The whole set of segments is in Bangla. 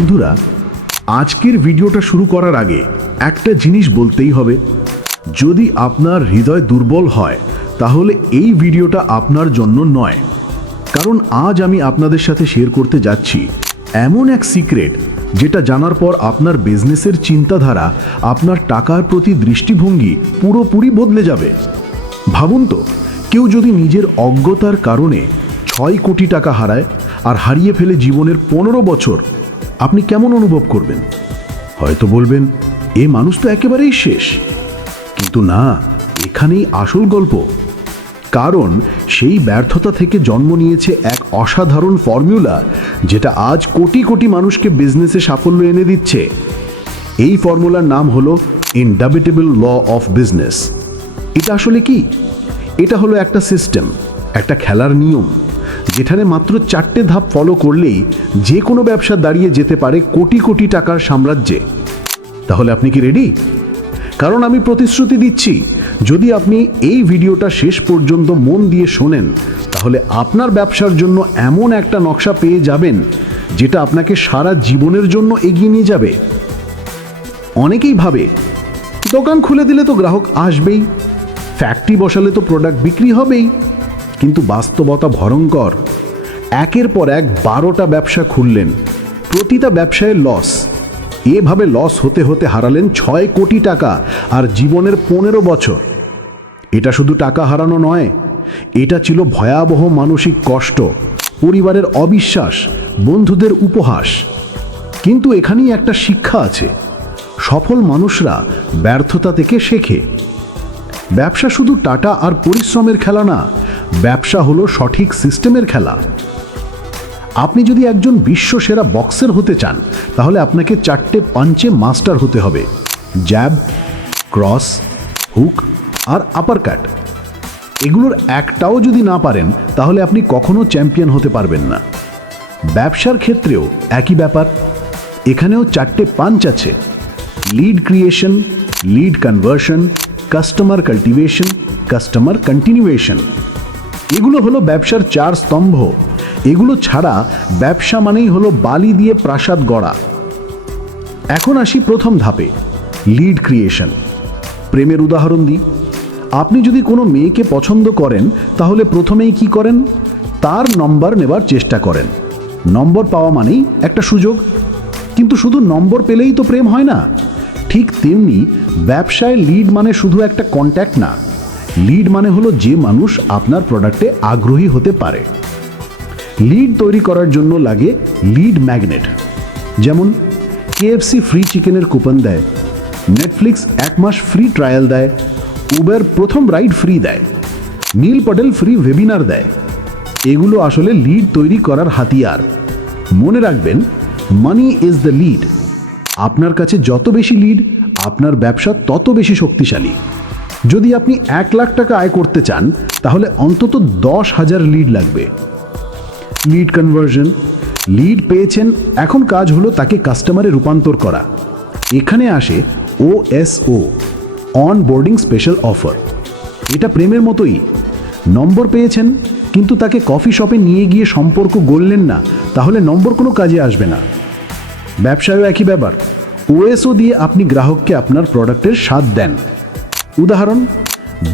বন্ধুরা, আজকের ভিডিওটা শুরু করার আগে একটা জিনিস বলতেই হবে। যদি আপনার হৃদয় দুর্বল হয় তাহলে এই ভিডিওটা আপনার জন্য নয়। কারণ আজ আমি আপনাদের সাথে শেয়ার করতে যাচ্ছি এমন এক সিক্রেট যেটা জানার পর আপনার বিজনেসের চিন্তাধারা, আপনার টাকার প্রতি দৃষ্টিভঙ্গি পুরোপুরি বদলে যাবে। ভাবুন তো, কেউ যদি নিজের অজ্ঞতার কারণে 6 কোটি টাকা হারায় আর হারিয়ে ফেলে জীবনের 15 বছর, আপনি কেমন অনুভব করবেন? হয়তো বলবেন, এ মানুষ তো একেবারেই শেষ। কিন্তু না, এখানেই আসল গল্প। কারণ সেই ব্যর্থতা থেকে জন্ম নিয়েছে এক অসাধারণ ফর্মুলা, যেটা আজ কোটি কোটি মানুষকে বিজনেসে সাফল্য এনে দিচ্ছে। এই ফর্মুলার নাম হলো ইনডাবিটেবল ল অফ বিজনেস। এটা আসলে কি? এটা হলো একটা সিস্টেম, একটা খেলার নিয়ম, যেখানে মাত্র 4টে ধাপ ফলো করলেই যে কোনো ব্যবসা দাঁড়িয়ে যেতে পারে কোটি কোটি টাকার সাম্রাজ্যে। তাহলে আপনি কি রেডি? কারণ আমি প্রতিশ্রুতি দিচ্ছি, যদি আপনি এই ভিডিওটা শেষ পর্যন্ত মন দিয়ে শোনেন, তাহলে আপনার ব্যবসার জন্য এমন একটা নকশা পেয়ে যাবেন যেটা আপনাকে সারা জীবনের জন্য এগিয়ে নিয়ে যাবে। অনেকেই ভাবে, দোকান খুলে দিলে তো গ্রাহক আসবেই, ফ্যাক্টরি বসালে তো প্রোডাক্ট বিক্রি হবেই। কিন্তু বাস্তবতা ভয়ঙ্কর। একের পর এক 12টা ব্যবসা খুললেন, প্রতিটা ব্যবসায় লস। এভাবে লস হতে হতে হারালেন 6 কোটি টাকা আর জীবনের 15 বছর। এটা শুধু টাকা হারানো নয়, এটা ছিল ভয়াবহ মানসিক কষ্ট, পরিবারের অবিশ্বাস, বন্ধুদের উপহাস। কিন্তু এখানেই একটা শিক্ষা আছে। সফল মানুষরা ব্যর্থতা থেকে শেখে। ব্যবসা শুধু টাকা আর পরিশ্রমের খেলা না, ব্যবসা হলো সঠিক সিস্টেমের খেলা। আপনি যদি একজন বিশ্বসেরা বক্সার হতে চান, তাহলে আপনাকে 4টে পাঞ্চে মাস্টার হতে হবে: জ্যাব, ক্রস, হুক আর আপারকাট। এগুলোর একটাও যদি না পারেন, তাহলে আপনি কখনো চ্যাম্পিয়ন হতে পারবেন না। ব্যবসার ক্ষেত্রেও একই ব্যাপার। এখানেও 4টে পাঞ্চ আছে: lead creation, lead conversion, customer cultivation, customer continuation. এগুলো হলো ব্যবসার 4 স্তম্ভ। এগুলো ছাড়া ব্যবসা মানেই হলো বালি দিয়ে প্রাসাদ গড়া। এখন আসি প্রথম ধাপে, লিড ক্রিয়েশন। প্রেমের উদাহরণ দিই। আপনি যদি কোনো মেয়েকে পছন্দ করেন, তাহলে প্রথমেই কি করেন? তার নম্বর নেবার চেষ্টা করেন। নম্বর পাওয়া মানেই একটা সুযোগ। কিন্তু শুধু নম্বর পেলেই তো প্রেম হয় না। ঠিক তেমনি ব্যবসায় লিড মানে শুধু একটা কন্ট্যাক্ট না। লিড মানে হলো যে মানুষ আপনার প্রোডাক্টে আগ্রহী হতে পারে। লিড তৈরি করার জন্য লাগে লিড ম্যাগনেট। যেমন KFC ফ্রি চিকেনের কুপন দেয়, নেটফ্লিক্স 1 মাস ফ্রি ট্রায়াল দেয়, উবের প্রথম রাইড ফ্রি দেয়, নীল পটেল ফ্রি ওয়েবিনার দেয়। এগুলো আসলে লিড তৈরি করার হাতিয়ার। মনে রাখবেন, মানি ইজ দ্য লিড। আপনার কাছে যত বেশি লিড, আপনার ব্যবসা তত বেশি শক্তিশালী। যদি আপনি 1 লাখ টাকা আয় করতে চান, তাহলে অন্তত 10,000 লিড লাগবে। Lead conversion. লিড পেয়েছেন, এখন কাজ হলো তাকে কাস্টমারে রূপান্তর করা। এখানে আসে OSO, on boarding special offer. এটা প্রেমের মতোই। নম্বর পেয়েছেন, কিন্তু তাকে কফি শপে নিয়ে গিয়ে সম্পর্ক গড়লেন না, তাহলে নম্বর কোনো কাজে আসবে না। ব্যবসায়ও একই ব্যাপার। OSO দিয়ে আপনি গ্রাহককে আপনার প্রোডাক্টের স্বাদ দেন। উদাহরণ,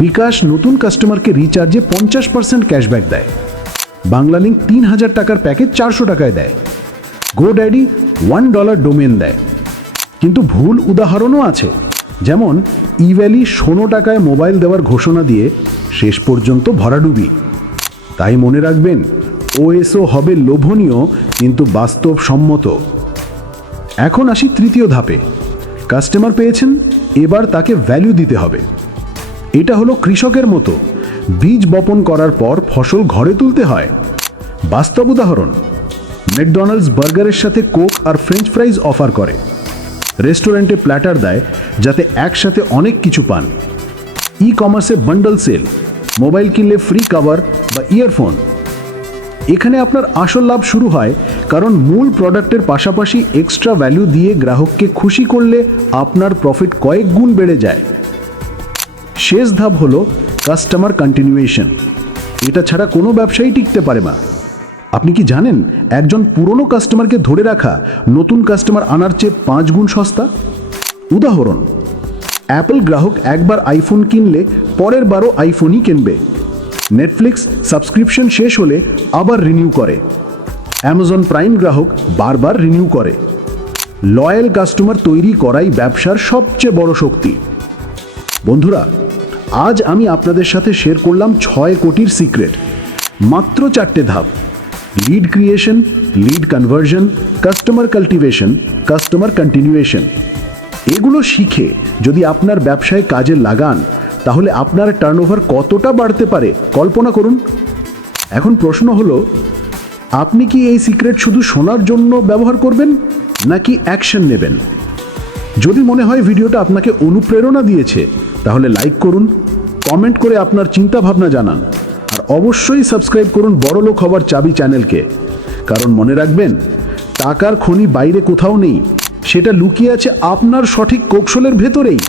বিকাশ নতুন কাস্টমারকে রিচার্জে 50% ক্যাশব্যাক দেয়। বাংলালিংক 3000 টাকার প্যাকেজ 400 টাকায় দেয়। GoDaddy $1 ডোমেন দেয়। কিন্তু ভুল উদাহরণও আছে। যেমন ইভ্যালি 16 টাকায় মোবাইল দেওয়ার ঘোষণা দিয়ে শেষ পর্যন্ত ভরাডুবি। তাই মনে রাখবেন, OSO হবে লোভনীয় কিন্তু বাস্তবসম্মত। এখন আসি তৃতীয় ধাপে। কাস্টমার পেয়েছেন, এবার তাকে ভ্যালু দিতে হবে। এটা হলো কৃষকের মতো। বীজ বপন করার পর ফসল ঘরে তুলতে হয়। বাস্তব উদাহরণ, ম্যাকডোনাল্ডস বার্গারের সাথে কোক আর ফ্রেঞ্চ ফ্রাইজ অফার করে। রেস্টুরেন্টে প্ল্যাটার দেয় যাতে একসাথে অনেক কিছু পান। ই-কমার্সে বান্ডল সেল, মোবাইল কিনলে ফ্রি কভার বা ইয়ারফোন। এখানে আপনার আসল লাভ শুরু হয়, কারণ মূল প্রোডাক্টের পাশাপাশি এক্সট্রা ভ্যালু দিয়ে গ্রাহককে খুশি করলে আপনার প্রফিট কয়েক গুণ বেড়ে যায়। শেষ ধাপ হলো কাস্টমার কন্টিনিউয়েশন। এটা ছাড়া কোনো ব্যবসায়ী টিকতে পারে না। আপনি কি জানেন একজন পুরনো কাস্টমারকে ধরে রাখা নতুন কাস্টমার আনার চেয়ে 5 গুণ সস্তা? উদাহরণ, অ্যাপল গ্রাহক একবার আইফোন কিনলে পরের বারও আইফোনই কিনবে। নেটফ্লিক্স সাবস্ক্রিপশন শেষ হলে আবার রিনিউ করে। অ্যামাজন প্রাইম গ্রাহক বারবার রিনিউ করে। লয়াল কাস্টমার তৈরি করাই ব্যবসার সবচেয়ে বড় শক্তি। বন্ধুরা, আজ আমি আপনাদের সাথে শেয়ার করলাম 6 কোটির সিক্রেট। মাত্র 4টে ধাপ: lead creation, lead conversion, customer cultivation, customer continuation. এগুলো শিখে যদি আপনার ব্যবসায় কাজে লাগান, তাহলে আপনার টার্নওভার কতটা বাড়তে পারে কল্পনা করুন। এখন প্রশ্ন হলো, আপনি কি এই সিক্রেট শুধু শোনার জন্য ব্যবহার করবেন নাকি অ্যাকশন নেবেন? যদি মনে হয় ভিডিওটা আপনাকে অনুপ্রেরণা দিয়েছে, তাহলে লাইক করুন, কমেন্ট করে আপনার চিন্তা ভাবনা জানান, আর অবশ্যই সাবস্ক্রাইব করুন বড়লোক হবার চাবি চ্যানেলকে। কারণ মনে রাখবেন, টাকার খনি বাইরে কোথাও নেই, সেটা লুকিয়ে আছে আপনার সঠিক কৌশলের ভেতরেই।